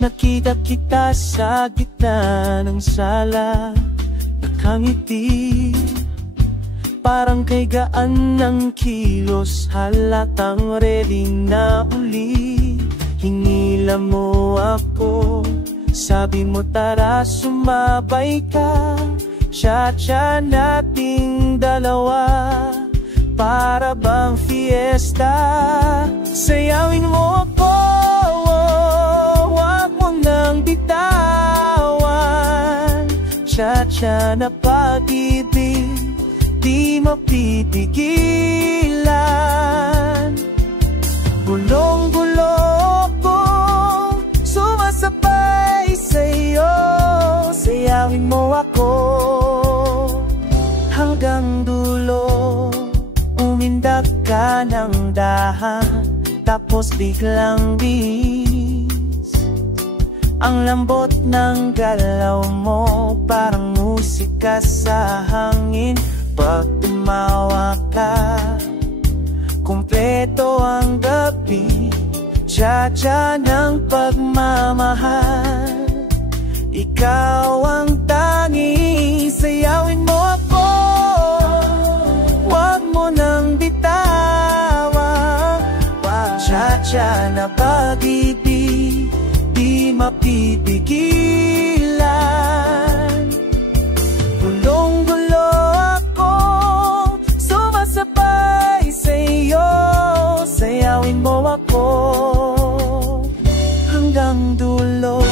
Nakita kita sa gitna ng sala, nakangiti, parang kay gaan ng kilos, halatang ready na uli. Hinila mo ako, sabi mo tara sumabay ka, cha-cha nating dalawa, para bang fiesta. Sayawin mo ako, wag mo nang bitawan, cha-cha na pag-ibig di mapipigilan. Gulong-gulo ko, sumasabay sa'yo, sayawin mo ako hanggang dulo. Umindak ka ng dahan, tapos biglang bis. Ang lambot ng galaw mo, parang musika sa hangin. Pag tumawa ka, kumpleto ang gabi, cha-cha ng pagmamahal. Ikaw ang tangi, sayawin mo ako, wag mo nang bitawan. Cha-cha na pag-ibig di mapipigilan. Gulong-gulo ako, sumasabay sa'yo, sayawin mo ako hanggang dulo.